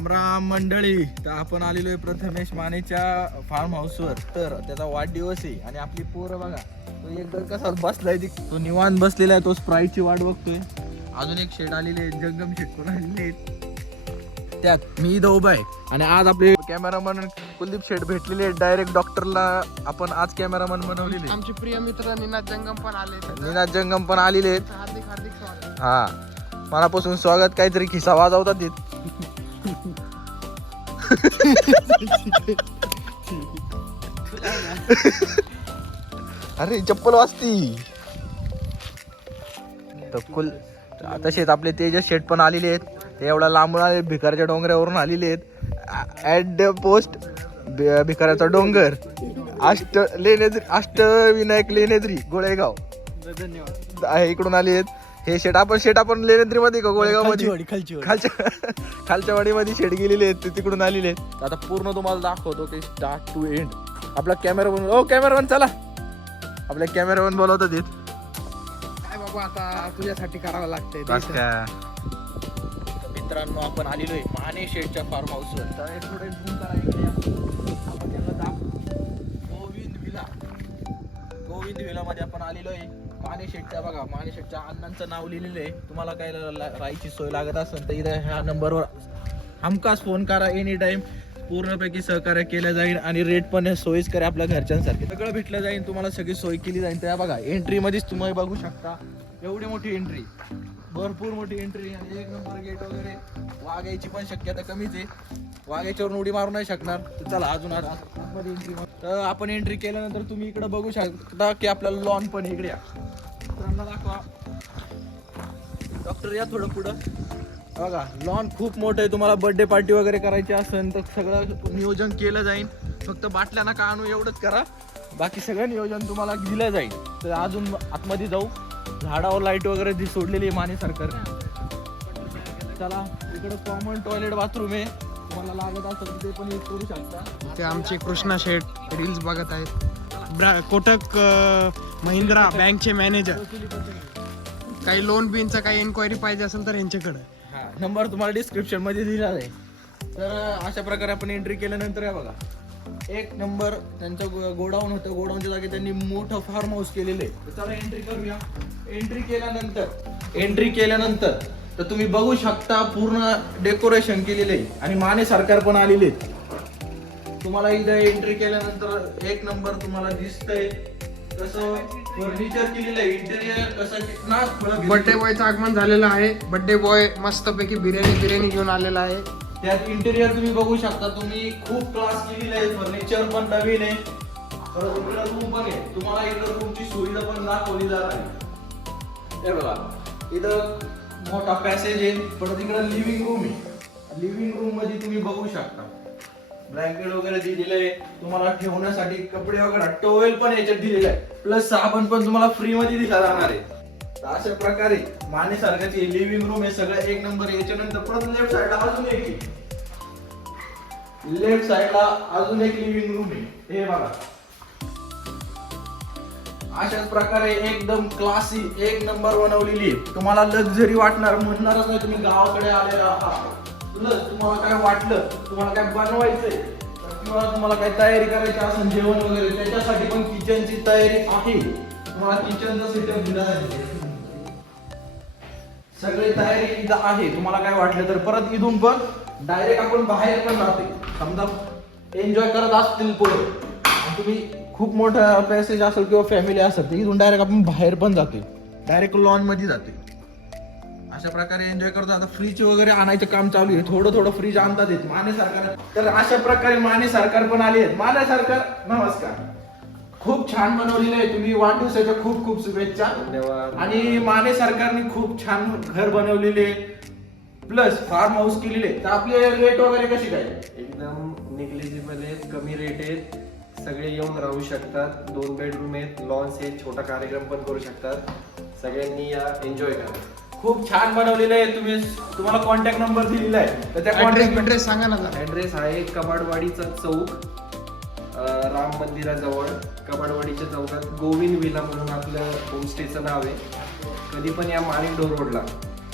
राम राम मंडळी. तर आपण आलेलो आहे प्रथमेश मानेच्या फार्म हाऊसवर. तर त्याचा वाढदिवस आहे आणि आपली पोरं बघा, तो एकदम कसा बसलाय, तो निवांत बसलेला आहे. तो स्प्राईटची वाट बघतोय. अजून एक शेड आलेले आहेत, जंगम शेड करून आलेले आहेत. त्यात मी इथं उभा आहे आणि आज आपले कॅमेरामन कुलदीप शेठ भेटलेले आहेत. डायरेक्ट डॉक्टरला आपण आज कॅमेरामन बनवलेले. आमचे प्रिय मित्र निनाद जंगम पण आले. निनाद जंगम पण आलेले आहेत. हार्दिक हार्दिक स्वागत. हा, मनापासून स्वागत. काहीतरी खिसा वाजवतात ते. अरे चप्पल वाजती. तसेच आपले तेजस शेठ पण आलेले आहेत. ते एवढा लांबून आले, भिकाराच्या डोंगरावरून आलेले आहेत. ॲट द पोस्ट भिकाराचा डोंगर, अष्टविनायक लेनेद्री गोळेगाव. धन्यवाद. आहे इकडून आले आहेत. हे शेट आपण लेनेद्री मध्ये का गोळेगाव मध्ये खालच्या वाडीमध्ये शेट गेलेले आहेत. ते तिकडून आलेले आहेत. आता पूर्ण तुम्हाला दाखवतो की स्टार्ट टू एंड. आपला कॅमेरामन चला. आपल्या कॅमेरामन बोलवतात येत. काय बाबा, आता तुझ्यासाठी करावं लागतंय. मित्रांनो, आपण आलेलो आहे माने शेठच्या फार्म हाऊसवर. तर थोडे झूम करा इकडे. आपण त्यांना गोविंद विला मध्ये आपण आलेलो आहे. माने शेठच्या बघा, माने शेठच्या अण्णांचं नाव लिहिलेलं आहे. तुम्हाला काय राहायची सोय लागत असेल तर इथे ह्या नंबरवर हमखास फोन करा. एनी टाइम पूर्णपैकी सहकार्य केलं जाईल आणि रेट पण सोयीस्कर आपल्या घरच्यांसारखे सगळं भेटलं जाईल. तुम्हाला सगळी सोय केली जाईल. त्या बघा एंट्री मध्येच तुम्ही बघू शकता, एवढी मोठी एंट्री, भरपूर मोठी एंट्री आणि एक नंबर गेट वगैरे. वाघायची पण शक्यता कमीच आहे. वाघायच्यावरून उडी मारू नाही शकणार. तर चला अजून आतमध्ये एंट्री. तर आपण एंट्री केल्यानंतर तुम्ही इकडे बघू शकता की आपल्याला लॉन पण इकडे या. मित्रांनो दाखवा. डॉक्टर या थोडं पुढं. बघा लॉन खूप मोठं आहे. तुम्हाला बर्थडे पार्टी वगैरे करायची असेल तर सगळं नियोजन केलं जाईल. फक्त बाटल्या नका आणू, एवढंच करा. बाकी सगळं नियोजन तुम्हाला दिलं जाईल. तर अजून आतमध्ये जाऊ. झाडावर लाईट वगैरे सोडलेली आहे माने सरकारने. चला इकडे कॉमन टॉयलेट बाथरूम आहे. तुम्हाला लागत असेल ते पण यूज करू शकता. ते आमचे कृष्णा शेठ रील्स बघत आहेत. कोटक महिंद्रा बँकचे मॅनेजर. काही लोन बिनचं काही इन्क्वायरी पाहिजे असेल तर यांच्याकडे नंबर तुम्हाला डिस्क्रिप्शन मध्ये दिला आहे. तर अशा प्रकारे आपण एंट्री केल्यानंतर या बघा, एक नंबर त्यांचं गोडाऊन होतं. गोडाऊनच्या जागी त्यांनी मोठं फार्म हाऊस केलेलं आहे. चला एंट्री करूया. एंट्री केल्यानंतर तर तुम्ही बघू शकता पूर्ण डेकोरेशन केलेलं आहे आणि माने सरकार पण आलेले आहेत. तुम्हाला इथं एंट्री केल्यानंतर एक नंबर तुम्हाला दिसतंय कसं फर्निचर केलेलं आहे. इंटेरियर कसं बर्थडे बॉयचं आगमन झालेलं आहे. बर्थडे बॉय मस्तपैकी बिर्याणी घेऊन आलेला आहे. त्यात इंटेरियर तुम्ही बघू शकता. तुम्ही खूप क्लास केलेलं आहे. फर्निचर पण नवीन आहे. परत इकडे रूम पण आहे. तुम्हाला इकडे रूमची सुविधा पण दाखवली जाणार आहे. हे बघा, इथं मोठा पॅसेज आहे. परत इकडे लिव्हिंग रूम आहे. लिव्हिंग रूम मध्ये तुम्ही बघू शकता ब्लँकेट वगैरे दिलेलं आहे. तुम्हाला ठेवण्यासाठी कपडे वगैरे टॉवेल पण याच्यात दिलेलं आहे. प्लस साबण पण तुम्हाला फ्री मध्ये दिला जाणार आहे. तर अशा प्रकारे माने सारख्याची लिव्हिंग रूम आहे. सगळं एक नंबर. याच्यानंतर परत लेफ्ट साइडला अजून एक लिव्हिंग रूम आहे. हे बघा, अशाच प्रकारे एकदम क्लासी एक नंबर बनवलेली आहे. तुम्हाला लक्झरी वाटणार, म्हणणारच नाही तुम्ही गावाकडे आलेला आहात. प्लस तुम्हाला काय वाटलं, तुम्हाला काय बनवायचंय किंवा तुम्हाला काय तयारी करायची असेल जेवण वगैरे, त्याच्यासाठी पण किचनची तयारी आहे. तुम्हाला किचनचा सेटअप दिला आहे. सगळी तयारी इथं आहे. तुम्हाला काय वाटलं तर परत इथून पण डायरेक्ट आपण बाहेर पण जाते. समजा एन्जॉय करत असतील पोरं आणि तुम्ही खूप मोठा पॅसेज असेल किंवा फॅमिली असेल तर इथून डायरेक्ट आपण बाहेर पण जाते. डायरेक्ट लॉन मध्ये जाते. अशा प्रकारे एन्जॉय करतो. आता फ्रीज वगैरे आणायचं काम चालू आहे. थोडं फ्रीज आणतात येत माने सरकार. तर अशा प्रकारे माने सरकार पण आली आहेत. माने सरकार नमस्कार. खूप छान बनवलेलं आहे. तुम्ही वाढदिवसाच्या खूप खूप शुभेच्छा. धन्यवाद. आणि माने सरकारने खूप छान घर बनवलेले प्लस फार्म हाऊस केलेले. तर आपले रेट वगैरे कशी काय? एकदम निग्लिजिबल आहेत, कमी रेट आहेत. सगळे येऊन राहू शकतात. 2 बेडरूम आहेत, लॉन्स आहेत, छोटा कार्यक्रम पण करू शकतात. सगळ्यांनी या, एन्जॉय करा. खूप छान बनवलेलं आहे. तुम्हाला कॉन्टॅक्ट नंबर दिलेला आहे. तर त्या ऍड्रेस सांगा ना. ऍड्रेस आहे कबाडवाडीचा चौक, राम मंदिराजवळ. कबाडवाडीच्या चौकात गोविंद विला म्हणून आपलं होमस्टेचं नाव आहे. कधी पण या माणिक डोर रोडला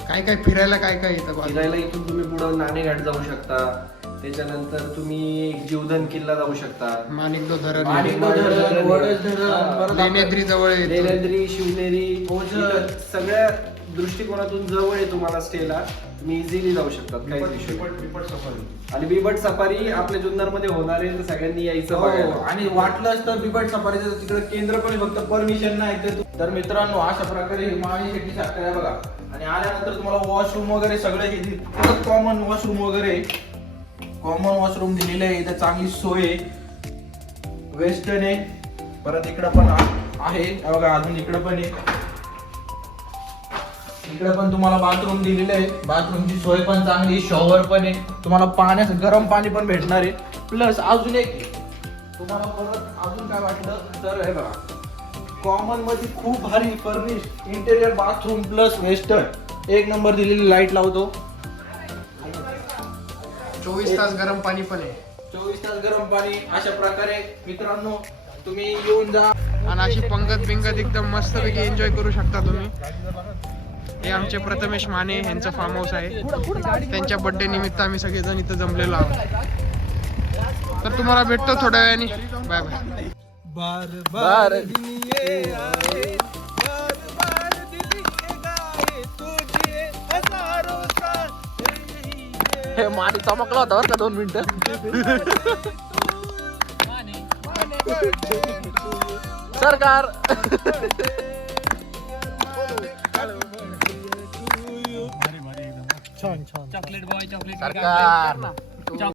काय काय फिरायला काय काय इथं बाजूला? फिरायला इथून तुम्ही पुढं नाणेघाट जाऊ शकता, त्याच्यानंतर तुम्ही जीवधन किल्ला जाऊ शकता, माणिकडो धरण माणिकडो धरण, वडद धरण, परत लेण्याद्री जवळ येतो. लेण्याद्री, शिवनेरी, ओझर. इथं सगळ्या दृष्टिकोनातून जवळ आहे तुम्हाला स्टेला. तुम्ही इझिली जाऊ शकतात काही इश्यू नाही. आणि बिबट सफारी आपल्या जुन्नर मध्ये होणार आहे, तर सगळ्यांनी यायचं बघायला. हो, आणि वाटलंच तर बिबट सफारीचं तिकडे केंद्र पण आहे, फक्त परमिशन नाही तर मित्रांनो अशा प्रकारे माणी शेट्टी साखर आहे बघा. आणि आल्यानंतर तुम्हाला वॉशरूम वगैरे सगळे कॉमन वॉशरूम वगैरे कॉमन वॉशरूम दिलेले आहे. इथे चांगली सोय आहे, वेस्टर्न आहे. परत इकडं पण आहे हे बघा, अजून इकडं पण आहे. इकडे पण तुम्हाला बाथरूम दिलेलं आहे, बाथरूमची सोय पण चांगली, शॉवर पण आहे, तुम्हाला पाण्याचं गरम पाणी पण भेटणार आहे. प्लस अजून एक तुम्हाला परत अजून काय वाटलं तर हे बघा, कॉमन मध्ये खूप भारी furnish interior bathroom plus western एक नंबर दिलेली लाईट लावतो. 24 तास गरम पाणी पण आहे. 24 तास गरम पाणी. अशा प्रकारे मित्रांनो तुम्ही येऊन जा. आणि अशी पंगत बिंगत एकदम मस्तपैकी एन्जॉय करू शकता तुम्ही. हे आमचे प्रथमेश माने यांचं फार्म हाऊस आहे. त्यांच्या बर्थडे निमित्त आम्ही सगळेजण इथं जमलेलो आहोत. तर तुम्हाला भेटतो थोड्या वेळाने. Bye bye. बार हे माणी चमकला होता बरं का 2 मिनिटं. सरकार चॉकलेट बॉय चॉकलेट सरकार